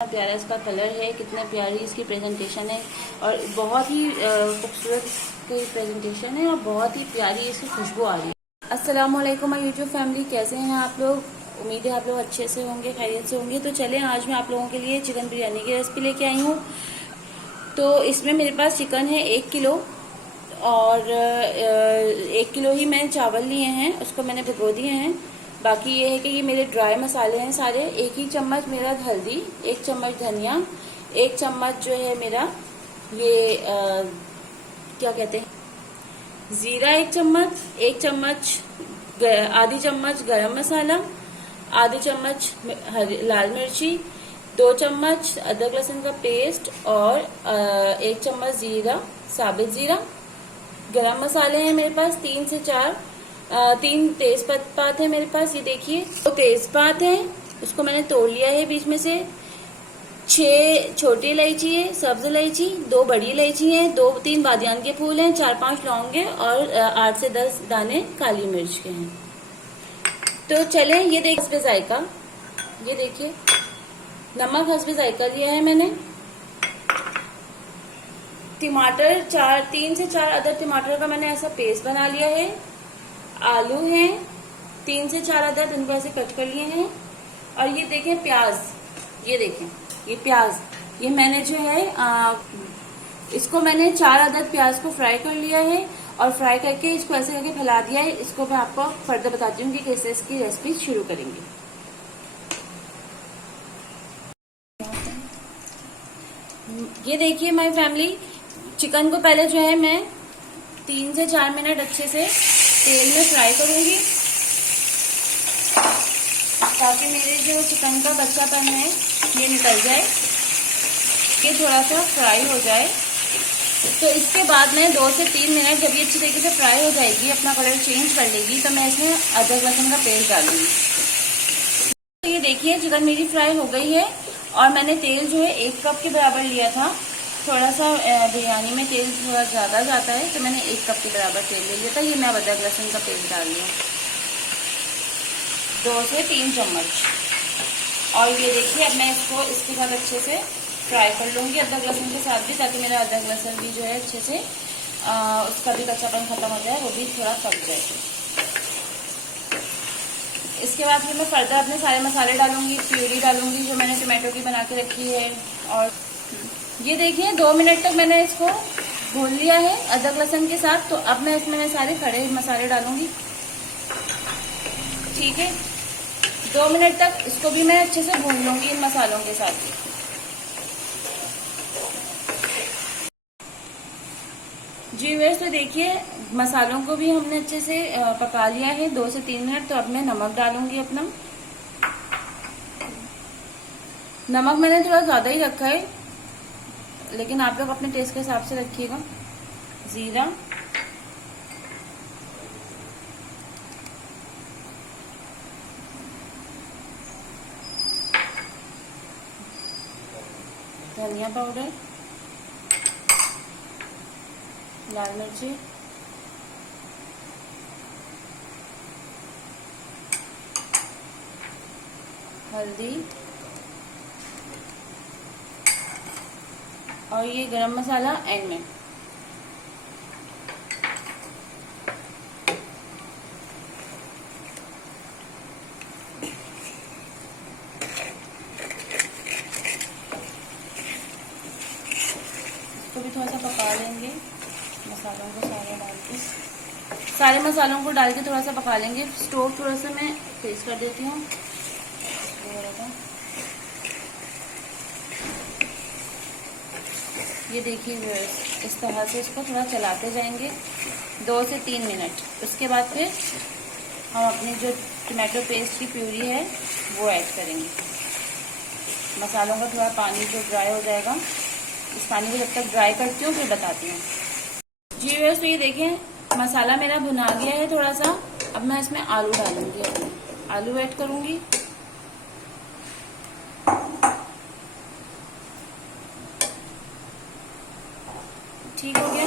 कितना प्यारा इसका कलर है, कितना प्यारी इसकी प्रेजेंटेशन है और बहुत ही खूबसूरत इसकी प्रेजेंटेशन है और बहुत ही प्यारी इसकी खुशबू आ रही है। अस्सलाम वालेकुम माय यूट्यूब फैमिली, कैसे हैं आप लोग? उम्मीद है आप लोग अच्छे से होंगे, खैरियत से होंगे। तो चलें, आज मैं आप लोगों के लिए चिकन बिरयानी की रेसिपी लेके आई हूँ। तो इसमें मेरे पास चिकन है 1 किलो और 1 किलो ही मैंने चावल लिए हैं, उसको मैंने भिगो दिए हैं। बाकी ये है कि ये मेरे ड्राई मसाले हैं सारे। 1 ही चम्मच मेरा हल्दी, 1 चम्मच धनिया, 1 चम्मच जो है मेरा ये क्या कहते हैं जीरा, 1 चम्मच, 1 चम्मच आधी चम्मच गरम मसाला, आधी चम्मच लाल मिर्ची, 2 चम्मच अदरक लहसुन का पेस्ट और 1 चम्मच जीरा, साबित जीरा। गरम मसाले हैं मेरे पास 3 से 4, 3 तेजपात है मेरे पास, ये देखिए। 2 तेजपात है, उसको मैंने तोड़ लिया है बीच में से। 6 छोटी इलायची है, सब्ज इलायची, 2 बड़ी इलायची है, 2-3 बादियान के फूल हैं, 4-5 लौंग है और 8 से 10 दाने काली मिर्च के हैं। तो चलें, ये देखिए हस्बे जायका, ये देखिए नमक हस्बे जायका लिया है मैंने। टमाटर 3 से 4 अदद टमाटर का मैंने ऐसा पेस्ट बना लिया है। आलू हैं 3 से 4 अदद, इनको ऐसे कट कर लिए हैं। और ये देखें प्याज, ये देखें ये प्याज, ये मैंने जो है इसको मैंने 4 अदद प्याज को फ्राई कर लिया है और फ्राई करके इसको ऐसे करके फैला दिया है। इसको मैं आपको फर्दर बताती हूँ कि कैसे इसकी रेसिपी शुरू करेंगे। ये देखिए माय फैमिली, चिकन को पहले जो है मैं 3 से 4 मिनट अच्छे से तेल में फ्राई करूंगी ताकि मेरे जो चिकन का कच्चापन है ये निकल जाए, ये थोड़ा सा फ्राई हो जाए। तो इसके बाद मैं 2 से 3 मिनट जब ये अच्छी तरीके से फ्राई हो जाएगी, अपना कलर चेंज कर लेगी, तो मैं इसमें अदरक लहसुन का पेस्ट डालूंगी। तो ये देखिए चिकन मेरी फ्राई हो गई है और मैंने तेल जो है 1 कप के बराबर लिया था। थोड़ा सा बिरयानी में तेल थोड़ा ज़्यादा जाता है, तो मैंने 1 कप के बराबर तेल ले लिया था। ये मैं अदरक लहसुन का पेस्ट डाल रही हूँ 2 से 3 चम्मच। और ये देखिए अब मैं इसको इसके साथ अच्छे से फ्राई कर लूँगी, अदरक लहसुन के साथ भी, ताकि मेरा अदरक लहसुन भी जो है अच्छे से उसका भी कच्चापन खत्म हो जाए, वो भी थोड़ा पक जाए। इसके बाद फिर मैं फर्दर अपने सारे मसाले डालूंगी, प्यूरी डालूंगी जो मैंने टमाटो की बना के रखी है। और ये देखिए 2 मिनट तक मैंने इसको भून लिया है अदरक लहसुन के साथ। तो अब मैं इसमें सारे खड़े मसाले डालूंगी, ठीक है। 2 मिनट तक इसको भी मैं अच्छे से भून लूंगी इन मसालों के साथ। जी वैसे तो देखिए मसालों को भी हमने अच्छे से पका लिया है 2 से 3 मिनट। तो अब मैं नमक डालूंगी अपना। नमक मैंने थोड़ा ज्यादा ही रखा है, लेकिन आप लोग अपने टेस्ट के हिसाब से रखिएगा। जीरा, धनिया पाउडर, लाल मिर्ची, हल्दी और ये गरम मसाला एंड में। इसको भी थोड़ा सा पका लेंगे, मसालों को सारे मसालों को डाल के थोड़ा सा पका लेंगे। स्टोव थोड़ा सा मैं तेज कर देती हूँ। ये देखिए इस तरह से इसको थोड़ा चलाते जाएंगे 2 से 3 मिनट। उसके बाद फिर हम अपनी जो टमाटो पेस्ट की प्यूरी है वो ऐड करेंगे। मसालों का थोड़ा पानी जो ड्राई हो जाएगा, इस पानी को जब तक ड्राई करती हूँ फिर बताती हूँ। जी वैसे तो ये देखें मसाला मेरा भुना गया है थोड़ा सा। अब मैं इसमें आलू डालूंगी, आलू ऐड करूंगी। ठीक हो गया।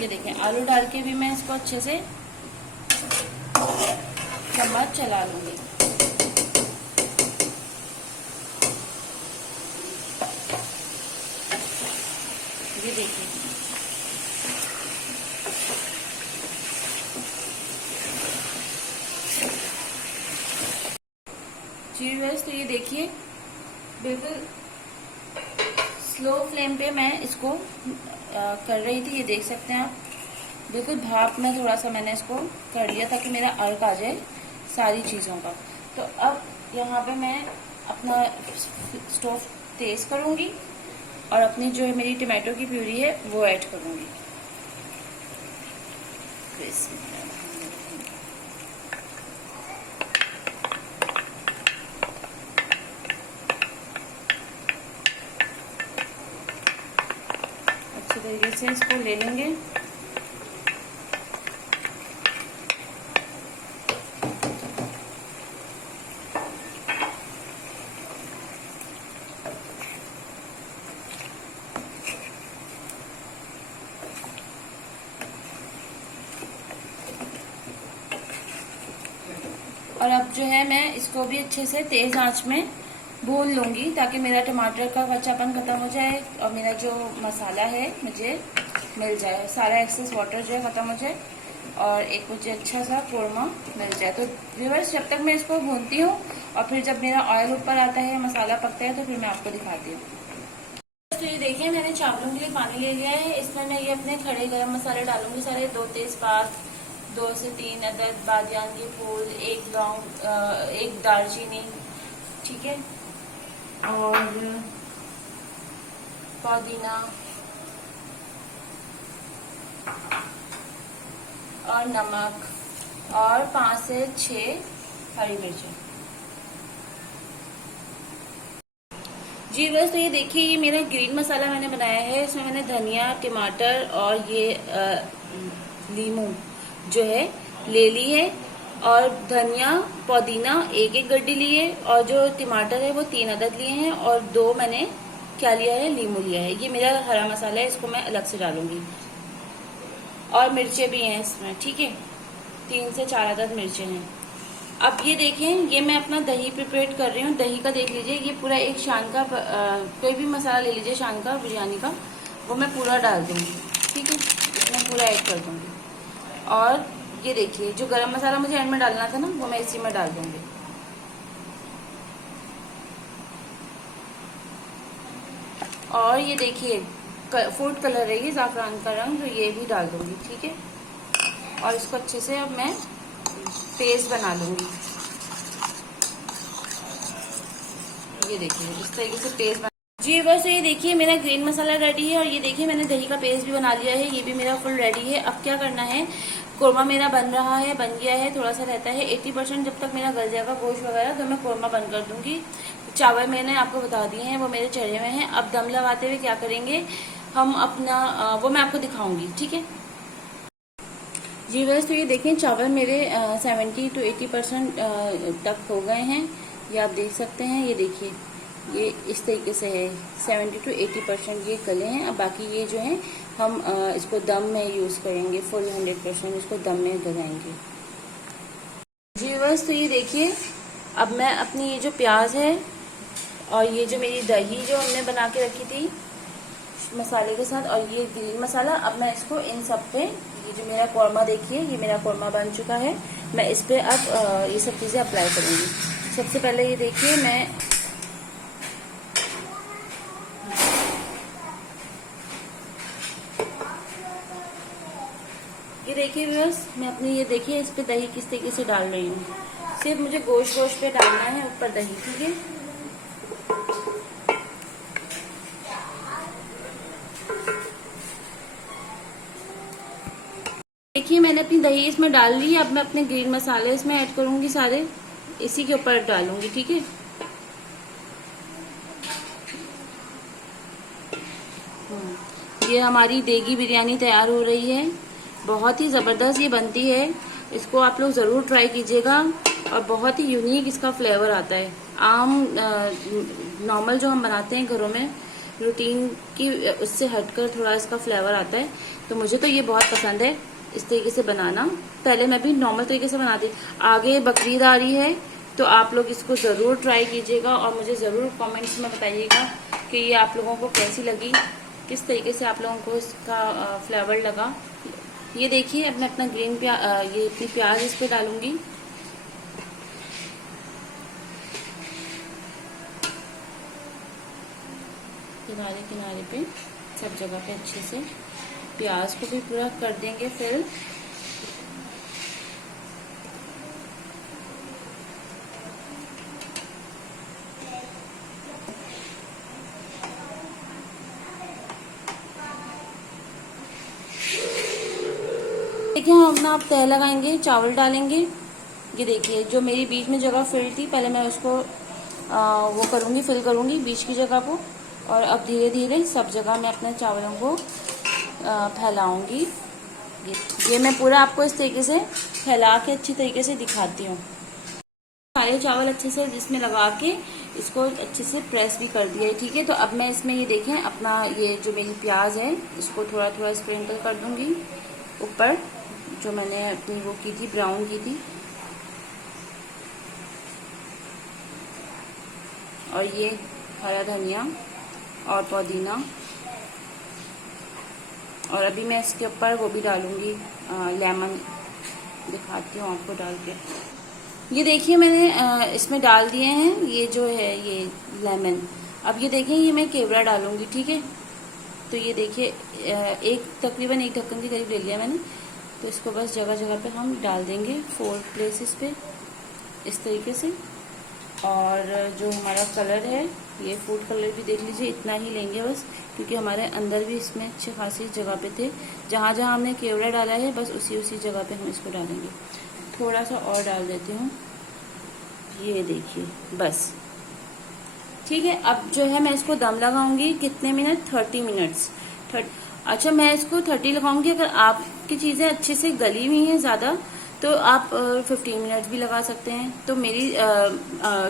ये देखें आलू डाल के भी मैं इसको अच्छे से चम्मच चला लूंगी। देखिए, जी व्यूअर्स, तो ये देखिए बिल्कुल स्लो फ्लेम पे मैं इसको कर रही थी। ये देख सकते हैं आप, बिल्कुल भाप में थोड़ा सा मैंने इसको कर लिया ताकि मेरा अर्क आ जाए सारी चीज़ों का। तो अब यहाँ पे मैं अपना स्टोव तेज करूँगी और अपनी जो है मेरी टमाटो की प्यूरी है वो ऐड करूँगी। अच्छे तरीके से इसको ले लेंगे। और अब जो है मैं इसको भी अच्छे से तेज आंच में भून लूंगी ताकि मेरा टमाटर का कच्चापन खत्म हो जाए और मेरा जो मसाला है मुझे मिल जाए, सारा एक्सेस वाटर जो है खत्म हो जाए और एक मुझे अच्छा सा कोरमा मिल जाए। तो व्यूअर्स, जब तक मैं इसको भूनती हूँ और फिर जब मेरा ऑयल ऊपर आता है, मसाला पकता है, तो फिर मैं आपको दिखाती हूँ। तो ये देखिए, मैंने चावलों के लिए पानी ले लिया है। इसमें मैं ये अपने खड़े गरम मसाले डालूंगी सारे, 2 तेजपात, 2 से 3 अदद बादियान के फूल, 1 लौंग, 1 दालचीनी, ठीक है, और पुदीना और नमक और 5 से 6 हरी मिर्चें। जी बस, तो ये देखिए, ये मेरा ग्रीन मसाला मैंने बनाया है। इसमें मैंने धनिया, टमाटर और ये लीमू जो है ले ली है, और धनिया पुदीना 1-1 गड्डी ली है, और जो टमाटर है वो 3 अदद लिए हैं, और 2 मैंने क्या लिया है, लीमू लिया है। ये मेरा हरा मसाला है, इसको मैं अलग से डालूंगी। और मिर्चें भी हैं इसमें, ठीक है, 3 से 4 अदद मिर्चें हैं। अब ये देखें, ये मैं अपना दही प्रिपेयर कर रही हूँ। दही का देख लीजिए, ये पूरा एक शान का कोई भी मसाला ले लीजिए शान का, बिरयानी का, वो मैं पूरा डाल दूंगी, ठीक है, इसमें पूरा ऐड कर दूंगी। और ये देखिए, जो गरम मसाला मुझे एंड में डालना था ना, वो मैं इसी में डाल दूंगी। और ये देखिए, फूड कलर है ये, ज़ाफ़रान का रंग, तो ये भी डाल दूंगी, ठीक है। और इसको अच्छे से अब मैं पेस्ट बना लूंगी। ये देखिए, इस तरीके से पेस्ट बना। जी बस, ये देखिए मेरा ग्रीन मसाला रेडी है, और ये देखिए मैंने दही का पेस्ट भी बना लिया है। ये भी मेरा फुल रेडी है। अब क्या करना है, कोरमा मेरा बन रहा है, बन गया है, थोड़ा सा रहता है 80%। जब तक मेरा गल जाएगा गोश्त वगैरह, तो मैं कोरमा बंद कर दूंगी। चावल मैंने आपको बता दिए हैं, वो मेरे चढ़े हुए हैं। अब दम लगाते हुए क्या करेंगे हम अपना, वो मैं आपको दिखाऊंगी, ठीक है। जी बस, तो ये देखें, चावल मेरे 70 to 80% तक हो गए हैं। ये आप देख सकते हैं, ये देखिए, ये इस तरीके से है, 70 to 80% ये गले हैं। अब बाकी ये जो है हम इसको दम में यूज़ करेंगे, फुल 100% इसको दम में गलाएंगे। जी बस, तो ये देखिए, अब मैं अपनी ये जो प्याज है और ये जो मेरी दही जो हमने बना के रखी थी मसाले के साथ, और ये ग्रीन मसाला, अब मैं इसको इन सब पे, ये जो मेरा कोरमा देखिए, ये मेरा कोरमा बन चुका है, मैं इस पे अब ये सब चीज़ें अप्लाई करूँगी। सबसे पहले ये देखिए, मैं ये देखिए व्यूअर्स, मैं अपनी ये देखिए इस पे दही किस तरीके से डाल रही हूँ। सिर्फ मुझे गोश्त पे डालना है ऊपर दही, ठीक है। देखिए, मैंने अपनी दही इसमें डाल ली है। अब मैं अपने ग्रीन मसाले इसमें ऐड करूंगी, सारे इसी के ऊपर डालूंगी, ठीक है। ये हमारी देगी बिरयानी तैयार हो रही है। बहुत ही ज़बरदस्त ये बनती है, इसको आप लोग ज़रूर ट्राई कीजिएगा, और बहुत ही यूनिक इसका फ्लेवर आता है। आम नॉर्मल जो हम बनाते हैं घरों में रूटीन की, उससे हटकर थोड़ा इसका फ्लेवर आता है। तो मुझे तो ये बहुत पसंद है इस तरीके से बनाना। पहले मैं भी नॉर्मल तरीके से बनाती, आगे बकरीद आ रही है, तो आप लोग इसको ज़रूर ट्राई कीजिएगा और मुझे ज़रूर कमेंट्स में बताइएगा कि ये आप लोगों को कैसी लगी। किस तरीके से आप लोगों को इसका फ्लेवर लगा। ये देखिए, अब मैं अपना ग्रीन ये इतनी प्याज इस पे डालूंगी। किनारे किनारे पे सब जगह पे अच्छे से प्याज को भी पूरा कर देंगे फिल। देखिए, हम अपना आप तह लगाएंगे, चावल डालेंगे। ये देखिए, जो मेरी बीच में जगह फिल थी, पहले मैं उसको वो करूँगी, फिल करूँगी बीच की जगह को। और अब धीरे धीरे सब जगह मैं अपने चावलों को फैलाऊंगी। ये मैं पूरा आपको इस तरीके से फैला के अच्छी तरीके से दिखाती हूँ। सारे चावल अच्छे से जिसमें लगा के इसको अच्छे से प्रेस भी कर दिया है, ठीक है। तो अब मैं इसमें ये देखें, अपना ये जो मेरी प्याज है इसको थोड़ा थोड़ा स्प्रिंकल कर दूंगी ऊपर, जो मैंने अपनी वो की थी, ब्राउन की थी। और ये हरा धनिया और पुदीना, और अभी मैं इसके ऊपर वो भी डालूंगी लेमन, दिखाती हूँ आपको डाल के। ये देखिए, मैंने इसमें डाल दिए हैं ये जो है ये लेमन। अब ये देखिए, ये मैं केवड़ा डालूंगी, ठीक है। तो ये देखिए, तकरीबन एक ढक्कन के करीब ले लिया मैंने। तो इसको बस जगह जगह पे हम डाल देंगे 4 प्लेसेस पे इस तरीके से। और जो हमारा कलर है, ये फूड कलर भी देख लीजिए, इतना ही लेंगे बस, क्योंकि हमारे अंदर भी इसमें अच्छे खासी जगह पे थे। जहाँ जहाँ हमने केवड़ा डाला है, बस उसी उसी जगह पे हम इसको डालेंगे। थोड़ा सा और डाल देती हूँ, ये देखिए, बस ठीक है। अब जो है मैं इसको दम लगाऊंगी, कितने मिनट, 30 मिनट्स। अच्छा, मैं इसको 30 लगाऊंगी। अगर आपकी चीज़ें अच्छे से गली हुई हैं ज़्यादा, तो आप 15 मिनट्स भी लगा सकते हैं। तो मेरी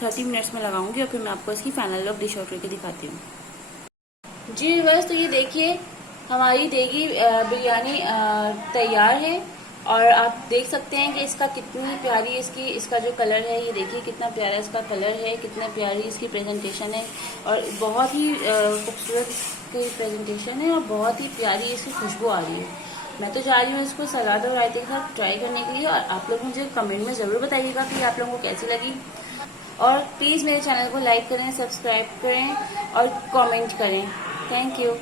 30 मिनट्स में लगाऊंगी, और फिर मैं आपको इसकी फाइनल लुक डिश आउट करके दिखाती हूँ। जी बस, तो ये देखिए, हमारी देगी बिरयानी तैयार है। और आप देख सकते हैं कि इसका कितनी प्यारी इसका जो कलर है, ये देखिए कितना प्यारा इसका कलर है, कितना प्यारी इसकी प्रेजेंटेशन है। और बहुत ही खूबसूरत इसकी प्रेजेंटेशन है, और बहुत ही प्यारी इसकी खुशबू आ रही है। मैं तो चाह रही हूँ इसको सलाद और रायते के साथ ट्राई करने के लिए। और आप लोग मुझे कमेंट में ज़रूर बताइएगा कि आप लोगों को कैसी लगी। और प्लीज़ मेरे चैनल को लाइक करें, सब्सक्राइब करें और कमेंट करें। Thank you.